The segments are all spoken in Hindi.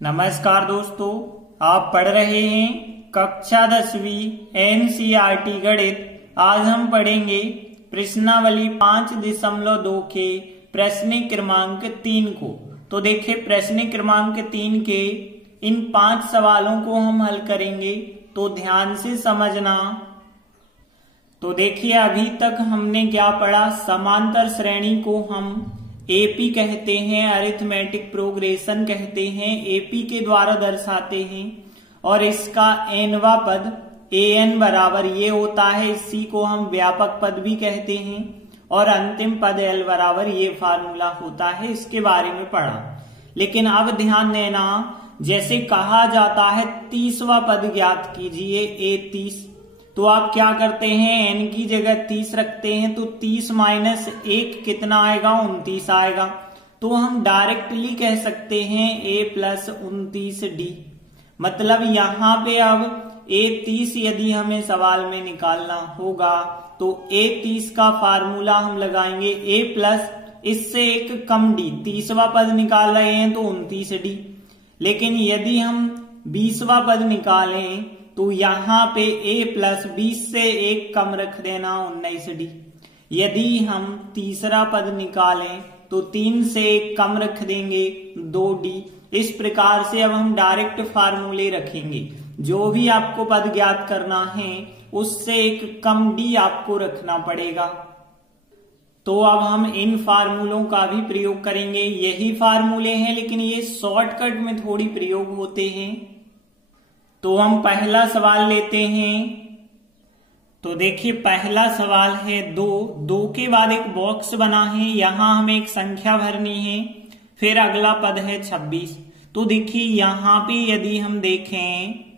नमस्कार दोस्तों, आप पढ़ रहे हैं कक्षा 10वीं एनसीईआरटी गणित। आज हम पढ़ेंगे प्रश्नावली 5.2 के प्रश्न क्रमांक 3 को। तो देखिए, प्रश्न क्रमांक 3 के इन 5 सवालों को हम हल करेंगे, तो ध्यान से समझना। तो देखिए, अभी तक हमने क्या पढ़ा। समांतर श्रेणी को हम एपी कहते हैं, अरिथमेटिक प्रोग्रेशन कहते हैं, एपी के द्वारा दर्शाते हैं। और इसका एनवा पद एन बराबर ये होता है, इसी को हम व्यापक पद भी कहते हैं। और अंतिम पद एल बराबर ये फार्मूला होता है, इसके बारे में पढ़ा। लेकिन अब ध्यान देना, जैसे कहा जाता है 30वां पद ज्ञात कीजिए, ए 30, तो आप क्या करते हैं, एन की जगह 30 रखते हैं, तो 30 माइनस 1 कितना आएगा, 29 आएगा। तो हम डायरेक्टली कह सकते हैं a प्लस 29d। मतलब यहां पे अब a 30 यदि हमें सवाल में निकालना होगा, तो a 30 का फार्मूला हम लगाएंगे a प्लस इससे एक कम d। 30वां पद निकाल रहे हैं तो 29d। लेकिन यदि हम 20वां पद निकालें तो यहाँ पे a प्लस 20 से एक कम रख देना, 19d। यदि हम तीसरा पद निकालें तो 3 से एक कम रख देंगे, 2d। इस प्रकार से अब हम डायरेक्ट फार्मूले रखेंगे। जो भी आपको पद ज्ञात करना है उससे एक कम d आपको रखना पड़ेगा। तो अब हम इन फार्मूलों का भी प्रयोग करेंगे। यही फार्मूले हैं, लेकिन ये शॉर्टकट में थोड़ी प्रयोग होते हैं। तो हम पहला सवाल लेते हैं। तो देखिए, पहला सवाल है 2 के बाद एक बॉक्स बना है, यहां हमें एक संख्या भरनी है। फिर अगला पद है 26। तो देखिए, यहां पे यदि हम देखें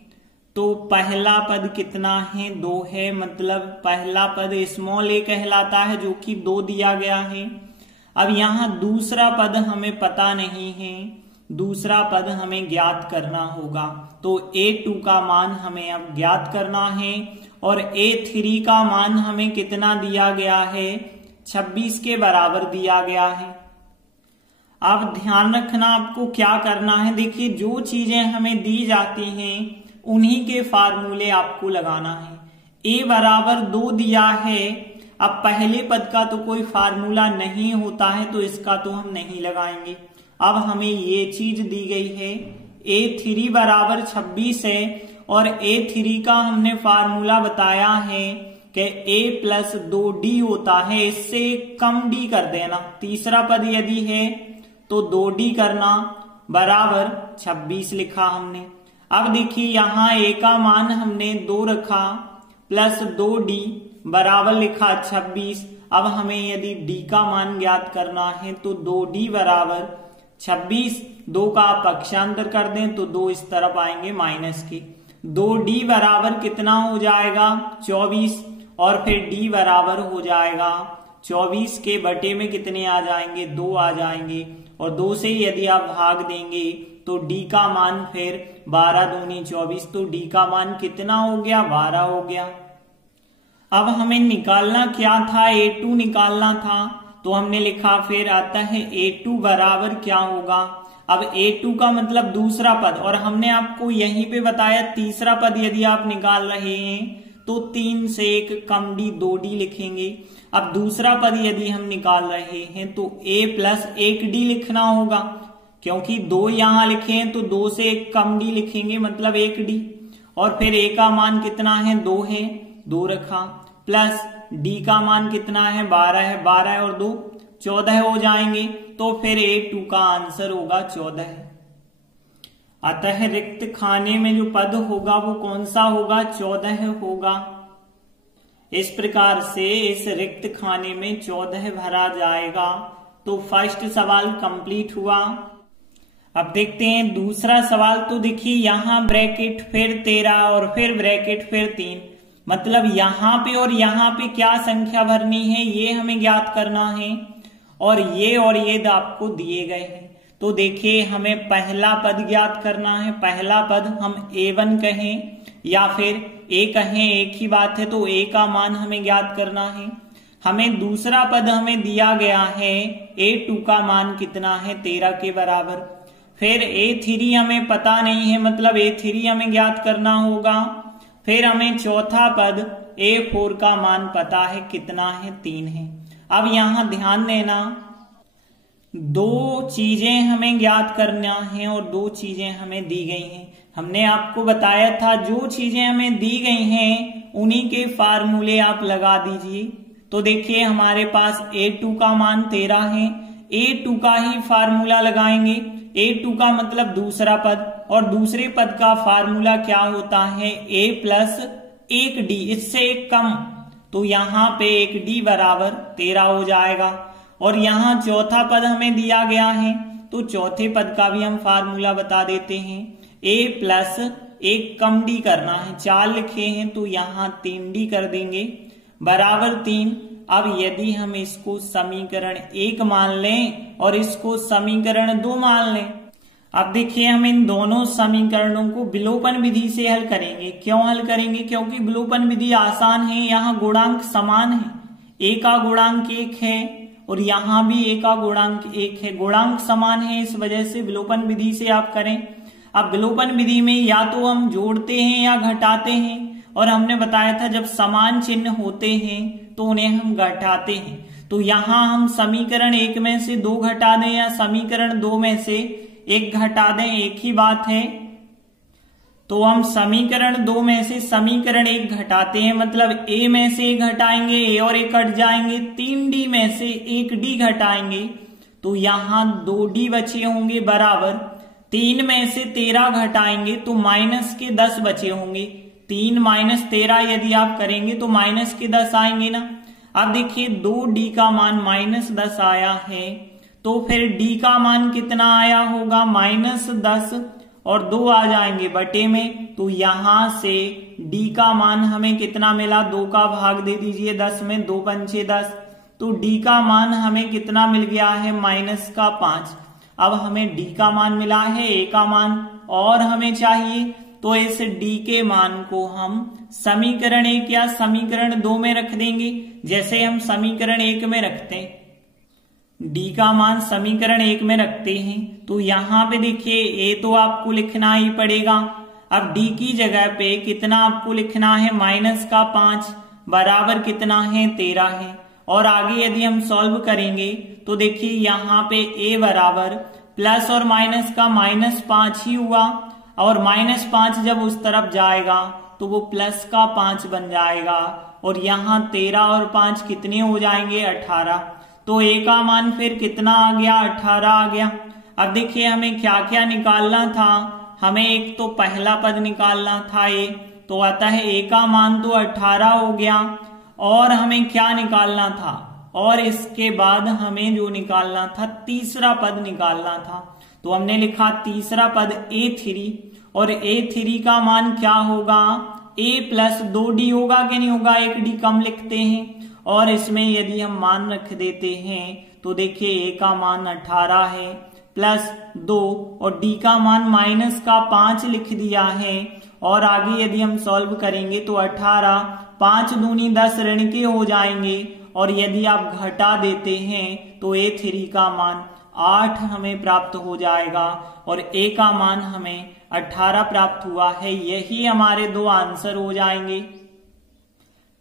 तो पहला पद कितना है, 2 है। मतलब पहला पद स्मॉल a कहलाता है, जो कि 2 दिया गया है। अब यहां दूसरा पद हमें पता नहीं है, दूसरा पद हमें ज्ञात करना होगा। तो a2 का मान हमें अब ज्ञात करना है। और a3 का मान हमें कितना दिया गया है, 26 के बराबर दिया गया है। अब ध्यान रखना, आपको क्या करना है। देखिए, जो चीजें हमें दी जाती हैं उन्हीं के फार्मूले आपको लगाना है। a बराबर 2 दिया है। अब पहले पद का तो कोई फार्मूला नहीं होता है, तो इसका तो हम नहीं लगाएंगे। अब हमें ये चीज दी गई है, a3 बराबर 26 है। और a3 का हमने फार्मूला बताया है कि a प्लस 2d होता है, इससे कम d कर देना। तीसरा पद यदि है तो 2d करना, बराबर 26 लिखा हमने। अब देखिए, यहाँ a का मान हमने 2 रखा, प्लस 2d बराबर लिखा 26। अब हमें यदि d का मान ज्ञात करना है तो 2d बराबर 26। 2 का आप पक्षांतर कर दें तो 2 इस तरफ आएंगे माइनस के। 2d बराबर कितना हो जाएगा, 24। और फिर d बराबर हो जाएगा 24 के बटे में कितने आ जाएंगे, 2 आ जाएंगे। और 2 से यदि आप भाग देंगे तो d का मान फिर 12 दूनी 24, तो d का मान कितना हो गया, 12 हो गया। अब हमें निकालना क्या था, a2 निकालना था। तो हमने लिखा, फिर आता है a2 बराबर क्या होगा। अब a2 का मतलब दूसरा पद, और हमने आपको यहीं पे बताया तीसरा पद यदि आप निकाल रहे हैं तो 3 से एक कम d, 2d लिखेंगे। अब दूसरा पद यदि हम निकाल रहे हैं तो a प्लस 1d लिखना होगा, क्योंकि 2 यहां लिखे हैं तो 2 से एक कम d लिखेंगे, मतलब 1d। और फिर a का मान कितना है, 2 है, 2 रखा, प्लस d का मान कितना है, 12 है, 12 और 2 14 हो जाएंगे। तो फिर a2 का आंसर होगा 14। अतः रिक्त खाने में जो पद होगा वो कौन सा होगा, 14 होगा। इस प्रकार से इस रिक्त खाने में 14 भरा जाएगा। तो फर्स्ट सवाल कंप्लीट हुआ। अब देखते हैं दूसरा सवाल। तो देखिए, यहां ब्रैकेट फिर 13 और फिर ब्रैकेट फिर 3। मतलब यहां पे और यहां पे क्या संख्या भरनी है ये हमें ज्ञात करना है। और ये आपको दिए गए हैं। तो देखिए, हमें पहला पद ज्ञात करना है। पहला पद हम a1 कहें या फिर a कहें, एक ही बात है। तो a का मान हमें ज्ञात करना है। हमें दूसरा पद हमें दिया गया है, a2 का मान कितना है, 13 के बराबर। फिर A3 हमें पता नहीं है, मतलब A3 हमें ज्ञात करना होगा। फिर हमें चौथा पद A4 का मान पता है, कितना है, 3 है। अब यहां ध्यान देना, दो चीजें हमें ज्ञात करना है और दो चीजें हमें दी गई हैं। हमने आपको बताया था जो चीजें हमें दी गई हैं उन्हीं के फार्मूले आप लगा दीजिए। तो देखिए हमारे पास A2 का मान 13 है, A2 का ही फार्मूला लगाएंगे। A2 का मतलब दूसरा पद, और दूसरे पद का फार्मूला क्या होता है, A प्लस 1D, इससे एक कम। तो यहाँ पे 1D बराबर 13 हो जाएगा। और यहाँ चौथा पद हमें दिया गया है, तो चौथे पद का भी हम फार्मूला बता देते हैं। A प्लस एक कम D करना है, 4 लिखे हैं तो यहाँ 3D कर देंगे बराबर 3। अब यदि हम इसको समीकरण 1 मान लें और इसको समीकरण 2 मान लें, अब देखिए हम इन दोनों समीकरणों को विलोपन विधि से हल करेंगे। क्यों हल करेंगे, क्योंकि विलोपन विधि आसान है। यहाँ गुणांक समान है, A का गुणांक 1 है और यहाँ भी A का गुणांक 1 है, गुणांक समान है, इस वजह से विलोपन विधि से आप करें। अब विलोपन विधि में या तो हम जोड़ते हैं या घटाते हैं, और हमने बताया था जब समान चिन्ह होते हैं तो उन्हें हम घटाते हैं। तो यहाँ हम समीकरण 1 में से 2 घटा दें या समीकरण 2 में से 1 घटा दें, एक ही बात है। तो हम समीकरण 2 में से समीकरण 1 घटाते हैं, मतलब A में से 1 घटाएंगे, A और A कट जाएंगे, 3D में से 1D घटाएंगे तो यहाँ 2D बचे होंगे बराबर 3 में से 13 घटाएंगे तो माइनस के 10 बचे होंगे। 3 माइनस 13 यदि आप करेंगे तो माइनस के 10 आएंगे ना। अब देखिए 2D का मान माइनस 10 आया है, तो फिर D का मान कितना आया होगा, माइनस 10, और 2 आ जाएंगे बटे में। तो यहां से D का मान हमें कितना मिला, 2 का भाग दे दीजिए 10 में, 2 पंचे 10, तो D का मान हमें कितना मिल गया है, माइनस का 5। अब हमें D का मान मिला है, A का मान और हमें चाहिए, तो इस D के मान को हम समीकरण 1 या समीकरण 2 में रख देंगे, जैसे हम समीकरण 1 में रखते हैं। D का मान समीकरण 1 में रखते हैं तो यहाँ पे देखिए A तो आपको लिखना ही पड़ेगा। अब D की जगह पे कितना आपको लिखना है, माइनस का 5 बराबर कितना है, 13 है। और आगे यदि हम सॉल्व करेंगे तो देखिए यहाँ पे A बराबर प्लस और माइनस का -5 ही हुआ, और -5 जब उस तरफ जाएगा तो वो प्लस का 5 बन जाएगा, और यहाँ 13 और 5 कितने हो जाएंगे, 18। तो A का मान फिर कितना आ गया, 18 आ गया। अब देखिए हमें क्या क्या निकालना था, हमें एक तो पहला पद निकालना था A, तो आता है A का मान तो 18 हो गया, और हमें क्या निकालना था, और इसके बाद हमें जो निकालना था तीसरा पद निकालना था। तो हमने लिखा तीसरा पद A3, और A3 का मान क्या होगा, A प्लस 2D होगा कि नहीं होगा, 1D कम लिखते हैं, और इसमें यदि हम मान रख देते हैं तो देखिए A का मान 18 है प्लस 2, और D का मान माइनस का 5 लिख दिया है। और आगे यदि हम सॉल्व करेंगे तो 18, 5 दूनी 10 ऋण के हो जाएंगे, और यदि आप घटा देते हैं तो A3 का मान 8 हमें प्राप्त हो जाएगा, और A का मान हमें 18 प्राप्त हुआ है। यही हमारे 2 आंसर हो जाएंगे।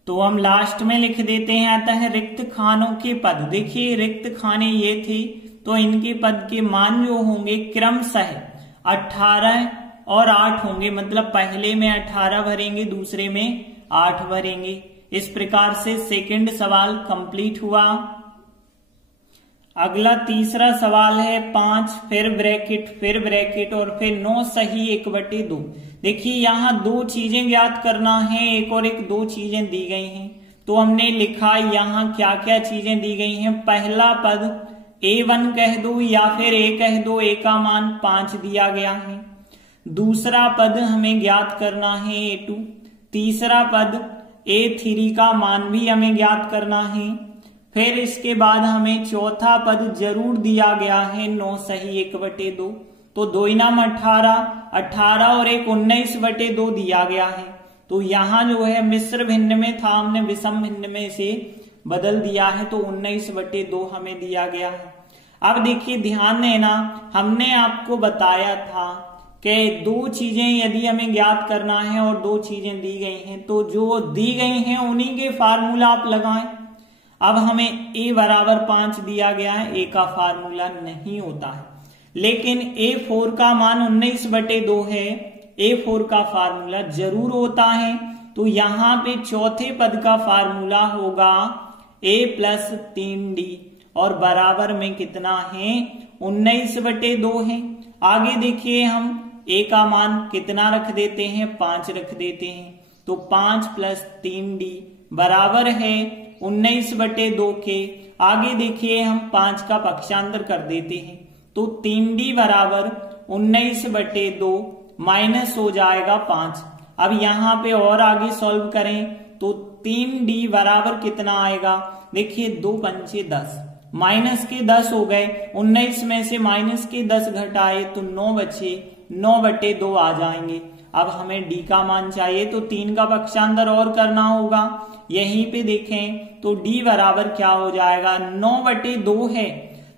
तो हम लास्ट में लिख देते हैं, आता है रिक्त खानों के पद। देखिए रिक्त खाने ये थी, तो इनके पद के मान जो होंगे क्रमशः 18 और 8 होंगे, मतलब पहले में 18 भरेंगे, दूसरे में 8 भरेंगे। इस प्रकार से सेकंड सवाल कंप्लीट हुआ। अगला तीसरा सवाल है 5 फिर ब्रैकेट और फिर 9 सही 1/2। देखिए यहाँ 2 चीजें ज्ञात करना है, एक और एक 2 चीजें दी गई हैं। तो हमने लिखा यहाँ क्या क्या चीजें दी गई हैं। पहला पद A1 कह दो या फिर A कह दो, A का मान 5 दिया गया है। दूसरा पद हमें ज्ञात करना है A2। तीसरा पद A3 का मान भी हमें ज्ञात करना है। फिर इसके बाद हमें चौथा पद जरूर दिया गया है 9 सही 1/2। तो 2 इनाम 18, 18 और 1 19/2 दिया गया है। तो यहाँ जो है मिश्र भिन्न में था, हमने विषम भिन्न में से बदल दिया है, तो 19/2 हमें दिया गया है। अब देखिए ध्यान देना, हमने आपको बताया था कि दो चीजें यदि हमें ज्ञात करना है और दो चीजें दी गई हैं तो जो दी गई हैं उन्हीं के फार्मूला आप लगाएं। अब हमें a बराबर 5 दिया गया है, a का फार्मूला नहीं होता है, लेकिन a4 का मान 19/2 है, a4 का फार्मूला जरूर होता है। तो यहां पे चौथे पद का फार्मूला होगा a + 3d और बराबर में कितना है 19/2 है। आगे देखिए हम a का मान कितना रख देते हैं 5 रख देते हैं, तो 5 + 3d बराबर है 19/2 के। आगे देखिए हम 5 का पक्षांतर कर देते हैं तो 3d बराबर 19/2 माइनस हो जाएगा 5। अब यहाँ पे और आगे सॉल्व करें तो 3d बराबर कितना आएगा, देखिए 2 पंचे 10, माइनस के 10 हो गए, 19 में से माइनस के 10 घटाए तो 9 बचे, 9/2 आ जाएंगे। अब हमें d का मान चाहिए तो 3 का पक्षांतर और करना होगा। यहीं पे देखें तो d बराबर क्या हो जाएगा 9/2 है।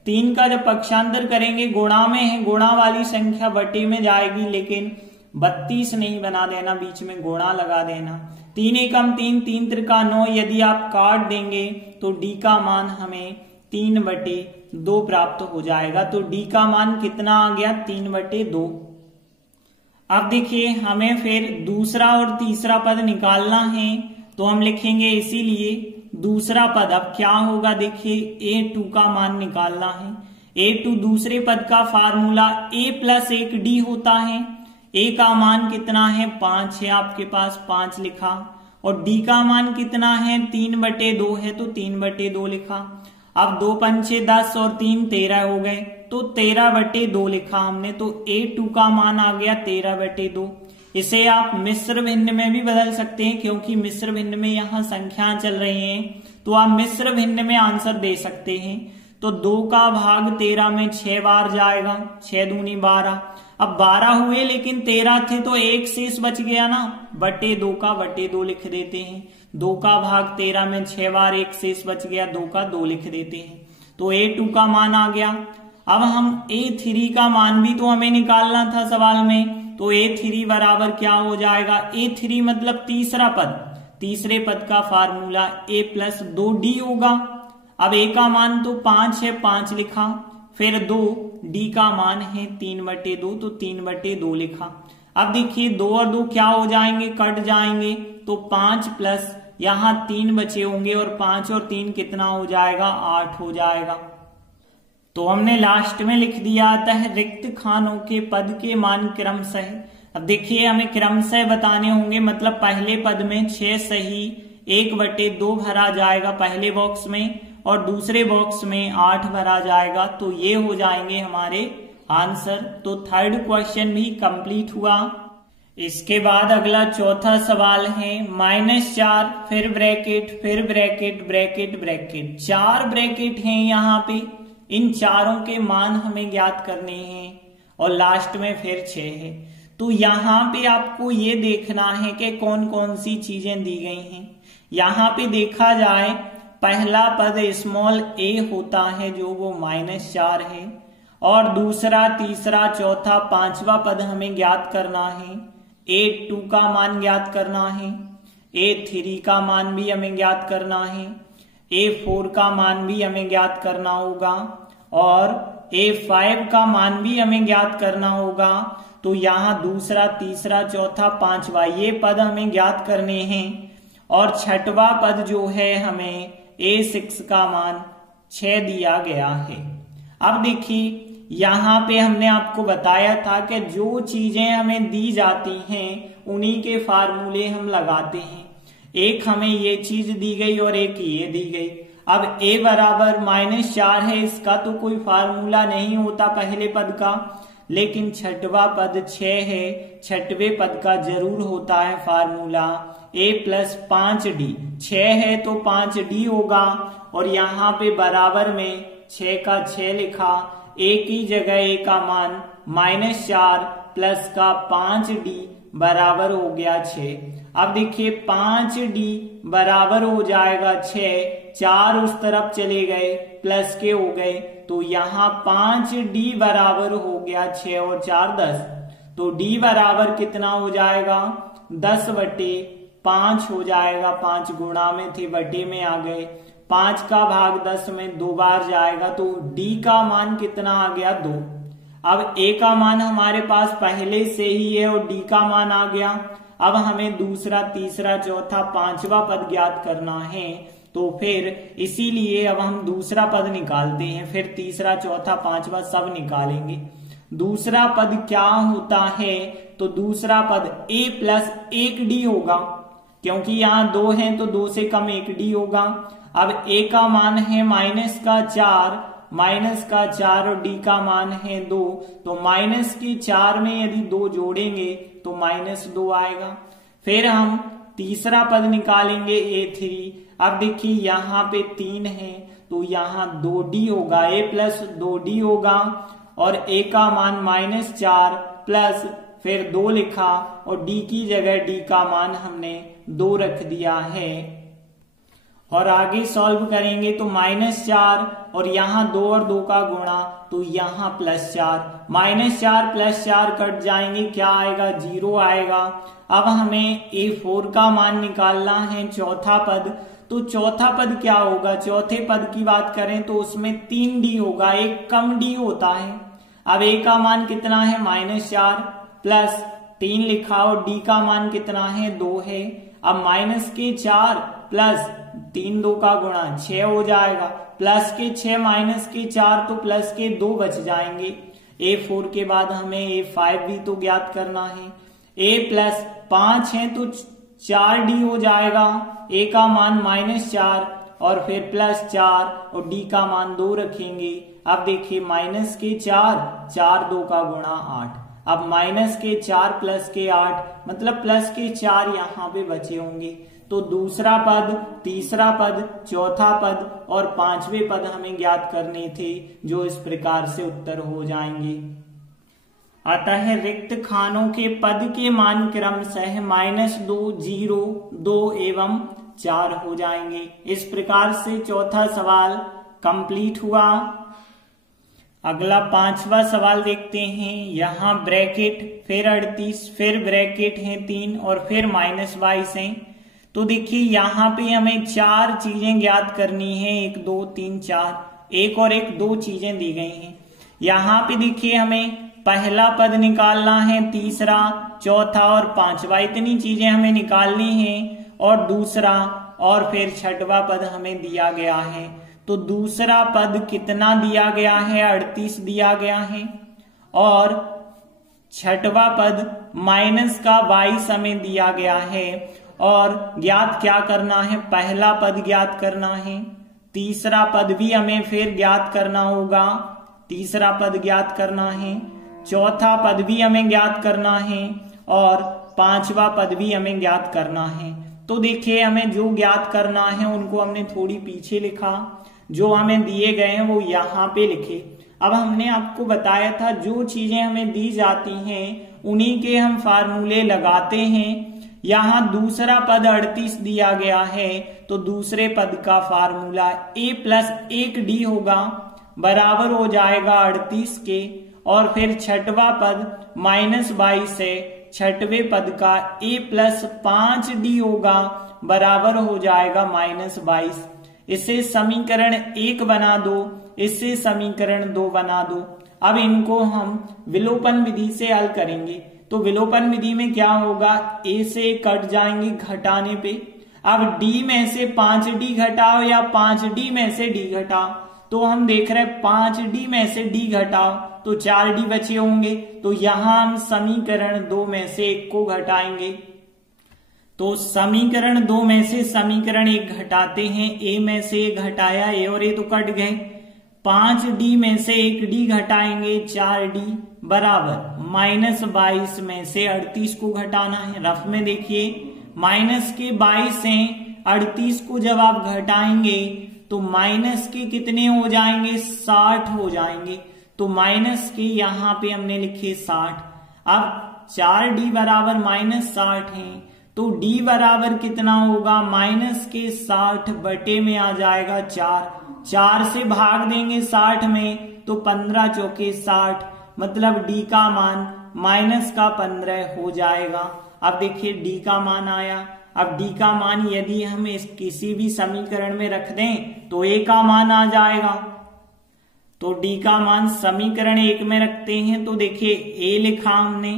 3 का जब पक्षांतर करेंगे गुणा में है, गुणा वाली संख्या बटे में जाएगी, लेकिन 32 नहीं बना देना, बीच में गुणा लगा देना। 3 एकम 3, 3 त्रिका 9, यदि आप काट देंगे तो d का मान हमें 3/2 प्राप्त हो जाएगा। तो d का मान कितना आ गया 3/2। अब देखिए हमें फिर दूसरा और तीसरा पद निकालना है, तो हम लिखेंगे इसीलिए दूसरा पद अब क्या होगा, देखिए a2 का मान निकालना है। a2 दूसरे पद का फार्मूला a + 1d होता है। a का मान कितना है 5 है, आपके पास 5 लिखा, और d का मान कितना है 3/2 है तो 3/2 लिखा। अब 2 पंचे 10 और 3 13 हो गए तो 13/2 लिखा हमने, तो a2 का मान आ गया 13/2। इसे आप मिश्र भिन्न में भी बदल सकते हैं, क्योंकि मिश्र भिन्न में यहाँ संख्याएं चल रही हैं, तो आप मिश्र भिन्न में आंसर दे सकते हैं। तो 2 का भाग 13 में 6 बार जाएगा, 6 दूनी 12। अब 12 हुए लेकिन 13 थे तो एक शेष बच गया ना, /2 का /2 लिख देते हैं। 2 का भाग 13 में 6 बार एक शेष बच गया, 2 का 2 लिख देते हैं, तो a2 का मान आ गया। अब हम a3 का मान भी तो हमें निकालना था सवाल में, तो a3 बराबर क्या हो जाएगा, a3 मतलब तीसरा पद, तीसरे पद का फार्मूला a + 2d होगा। अब a का मान तो 5 है, 5 लिखा, फिर 2, d का मान है 3/2 तो 3/2 लिखा। अब देखिए 2 और 2 क्या हो जाएंगे, कट जाएंगे, तो 5 प्लस यहाँ 3 बचे होंगे, और 5 और 3 कितना हो जाएगा 8 हो जाएगा। तो हमने लास्ट में लिख दिया आता है रिक्त खानों के पद के मान क्रमशः। अब देखिए हमें क्रमशः बताने होंगे, मतलब पहले पद में 6 सही 1/2 भरा जाएगा पहले बॉक्स में, और दूसरे बॉक्स में 8 भरा जाएगा, तो ये हो जाएंगे हमारे आंसर। तो थर्ड क्वेश्चन भी कंप्लीट हुआ। इसके बाद अगला चौथा सवाल है -4 फिर ब्रैकेट फिर ब्रैकेट ब्रैकेट ब्रैकेट, 4 ब्रैकेट हैं यहाँ पे, इन चारों के मान हमें ज्ञात करने हैं, और लास्ट में फिर 6 है। तो यहाँ पे आपको ये देखना है कि कौन कौन सी चीजें दी गई हैं। यहाँ पे देखा जाए पहला पद स्मॉल a होता है जो वो -4 है, और दूसरा तीसरा चौथा पांचवा पद हमें ज्ञात करना है। a2 का मान ज्ञात करना है, a3 का मान भी हमें ज्ञात करना है, a4 का मान भी हमें ज्ञात करना होगा, और a5 का मान भी हमें ज्ञात करना होगा। तो यहाँ दूसरा तीसरा चौथा पांचवा ये पद हमें ज्ञात करने हैं, और छठवा पद जो है हमें a6 का मान 6 दिया गया है। अब देखिए यहाँ पे हमने आपको बताया था कि जो चीजें हमें दी जाती हैं उन्हीं के फार्मूले हम लगाते हैं। एक हमें ये चीज दी गई और एक ये दी गई। अब a बराबर -4 है, इसका तो कोई फार्मूला नहीं होता पहले पद का, लेकिन छठवा पद 6 है, छठवें पद का जरूर होता है फार्मूला a + 5d। 6 है तो 5d होगा, और यहाँ पे बराबर में 6 का 6 लिखा, a की जगह a का मान -4 प्लस का 5d बराबर हो गया 6। अब देखिए 5d बराबर हो जाएगा 6, 4 उस तरफ चले गए प्लस के हो गए तो यहाँ 5d बराबर हो गया 6 और 4 10। तो d बराबर कितना हो जाएगा 10/5 हो जाएगा। 5 गुणा में थे बटे में आ गए। 5 का भाग 10 में 2 बार जाएगा तो d का मान कितना आ गया 2। अब a का मान हमारे पास पहले से ही है और d का मान आ गया। अब हमें दूसरा, तीसरा, चौथा, पांचवा पद ज्ञात करना है। तो फिर इसीलिए अब हम दूसरा पद निकालते हैं, फिर तीसरा, चौथा, पांचवा सब निकालेंगे। दूसरा पद क्या होता है, तो दूसरा पद a प्लस 1d होगा, क्योंकि यहाँ 2 है तो 2 से कम 1d होगा। अब a का मान है -4 और d का मान है 2, तो -4 में यदि 2 जोड़ेंगे तो -2 आएगा। फिर हम तीसरा पद निकालेंगे a3। अब देखिए यहाँ पे 3 है तो यहाँ 2d होगा, a प्लस 2d होगा और a का मान -4 प्लस फिर 2 लिखा और d की जगह d का मान हमने 2 रख दिया है। और आगे सॉल्व करेंगे तो -4 और यहाँ 2 और 2 का गुणा तो यहाँ +4, -4 + 4 कट जाएंगे, क्या आएगा 0 आएगा। अब हमें a4 का मान निकालना है, चौथा पद। तो चौथा पद क्या होगा, चौथे पद की बात करें तो उसमें 3d होगा, एक कम d होता है। अब a का मान कितना है -4 प्लस 3 लिखा और d का मान कितना है 2 है। अब -4 प्लस 3 2 का गुणा 6 हो जाएगा, +6 -4 तो +2 बच जाएंगे। a4 के बाद हमें a5 भी तो ज्ञात करना है। a प्लस 5 है तो 4d हो जाएगा, a का मान -4 और फिर +4 और d का मान 2 रखेंगे। अब देखिए -4 2 का गुणा 8। अब -4 +8 मतलब +4 यहाँ पे बचे होंगे। तो दूसरा पद, तीसरा पद, चौथा पद और पांचवें पद हमें ज्ञात करने थे, जो इस प्रकार से उत्तर हो जाएंगे। अतः रिक्त खानों के पद के मान क्रमशः -2, 0, 2 एवं 4 हो जाएंगे। इस प्रकार से चौथा सवाल कंप्लीट हुआ। अगला पांचवा सवाल देखते हैं। यहाँ ब्रैकेट, फिर 38, फिर ब्रैकेट है 3 और फिर -22 है। तो देखिए यहाँ पे हमें 4 चीजें ज्ञात करनी है, 1 2 3 4, एक और एक 2 चीजें दी गई हैं। यहाँ पे देखिए हमें पहला पद निकालना है, तीसरा, चौथा और पांचवा, इतनी चीजें हमें निकालनी है। और दूसरा और फिर छठवा पद हमें दिया गया है। तो दूसरा पद कितना दिया गया है, 38 दिया गया है और छठवा पद -22 हमें दिया गया है। और ज्ञात क्या करना है, पहला पद ज्ञात करना है, तीसरा पद भी हमें फिर ज्ञात करना होगा, तीसरा पद ज्ञात करना है, चौथा पद भी हमें ज्ञात करना है और पांचवा पद भी हमें ज्ञात करना है। तो देखिए हमें जो ज्ञात करना है उनको हमने थोड़ी पीछे लिखा, जो हमें दिए गए हैं वो यहाँ पे लिखे। अब हमने आपको बताया था जो चीजें हमें दी जाती हैं उन्हीं के हम फार्मूले लगाते हैं। यहाँ दूसरा पद 38 दिया गया है तो दूसरे पद का फार्मूला a प्लस 1d होगा, बराबर हो जाएगा 38 के। और फिर छठवा पद -22 है, छठवें पद का a प्लस 5d होगा, बराबर हो जाएगा -22। इसे समीकरण 1 बना दो, इससे समीकरण 2 बना दो। अब इनको हम विलोपन विधि से हल करेंगे। तो विलोपन विधि में क्या होगा, a से कट जाएंगे घटाने पे। अब d में से 5d घटाओ या 5d में से d घटाओ, तो हम देख रहे हैं 5d में से d घटाओ तो 4d बचे होंगे। तो यहां हम समीकरण 2 में से 1 को घटाएंगे। तो समीकरण 2 में से समीकरण 1 घटाते हैं, a में से 1 घटाया, a और a तो कट गए। 5d में से 1d घटाएंगे, 4d बराबर -22 में से 38 को घटाना है। रफ में देखिए -22 से 38 को जब आप घटाएंगे तो माइनस के कितने हो जाएंगे, 60 हो जाएंगे। तो माइनस के यहाँ पे हमने लिखे 60। अब 4d बराबर -60 है तो d बराबर कितना होगा, -60 बटे में आ जाएगा 4। 4 से भाग देंगे 60 में तो 15 चौके 60, मतलब डी का मान माइनस का 15 हो जाएगा। अब देखिए डी का मान आया। अब डी का मान यदि हम इस किसी भी समीकरण में रख दें तो ए का मान आ जाएगा। तो डी का मान समीकरण 1 में रखते हैं तो देखिए ए लिखा हमने,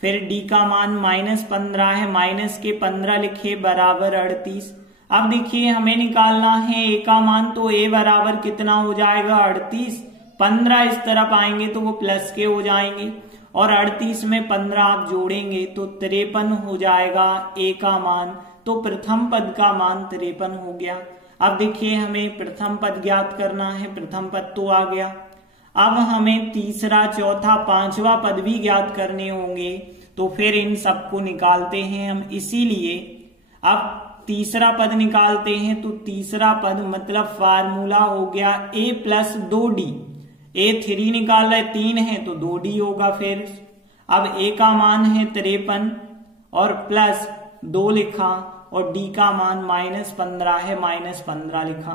फिर डी का मान -15 है, माइनस के 15 लिखे बराबर 38। अब देखिए हमें निकालना है ए का मान, तो ए बराबर कितना हो जाएगा 38। 15 इस तरफ आएंगे तो वो प्लस के हो जाएंगे और 38 में 15 आप जोड़ेंगे तो 53 हो जाएगा ए का मान। तो प्रथम पद का मान 53 हो गया। अब देखिए हमें प्रथम पद ज्ञात करना है, प्रथम पद तो आ गया। अब हमें तीसरा, चौथा, पांचवा पद भी ज्ञात करने होंगे, तो फिर इन सबको निकालते हैं हम। इसीलिए अब तीसरा पद निकालते हैं तो तीसरा पद मतलब फार्मूला हो गया a प्लस 2d। ए 3 निकाल रहे 3 है तो 2d होगा। फिर अब a का मान है 53 और प्लस 2 लिखा और d का मान -15 है, -15 लिखा।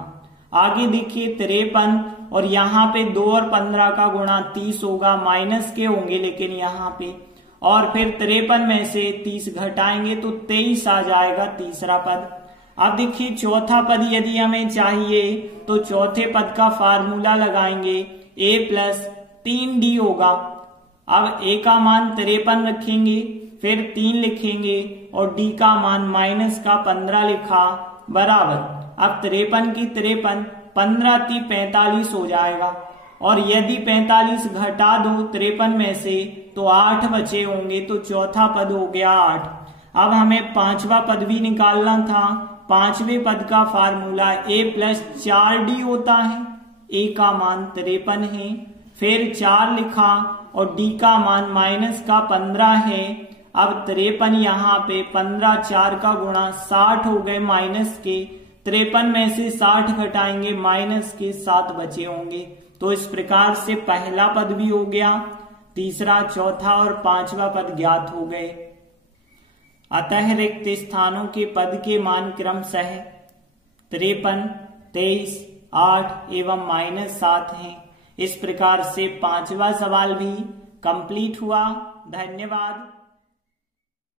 आगे देखिए 53 और यहाँ पे 2 और 15 का गुणा 30 होगा, माइनस के होंगे लेकिन यहाँ पे, और फिर 53 में से 30 घटाएंगे तो 23 आ जाएगा तीसरा पद। अब देखिए चौथा पद यदि हमें चाहिए तो चौथे पद का फार्मूला लगाएंगे, a प्लस 3d होगा। अब a का मान 53 रखेंगे, फिर 3 लिखेंगे और d का मान माइनस का 15 लिखा बराबर। अब 53 की 53, 15 × 45 हो जाएगा और यदि 45 घटा दो 53 में से तो 8 बचे होंगे, तो चौथा पद हो गया 8। अब हमें पांचवा पद भी निकालना था। पांचवें पद का फार्मूला a प्लस 4d होता है। a का मान 53 है, फिर 4 लिखा और d का मान माइनस का 15 है। अब 53 यहाँ पे 15 4 का गुणा 60 हो गए माइनस के, 53 में से 60 घटाएंगे माइनस के 7 बचे होंगे। तो इस प्रकार से पहला पद भी हो गया, तीसरा, चौथा और पांचवा पद ज्ञात हो गए। अतः रिक्त स्थानों के पद के मान क्रमशः 53, 23, 8 एवं -7 हैं। इस प्रकार से पांचवा सवाल भी कंप्लीट हुआ। धन्यवाद।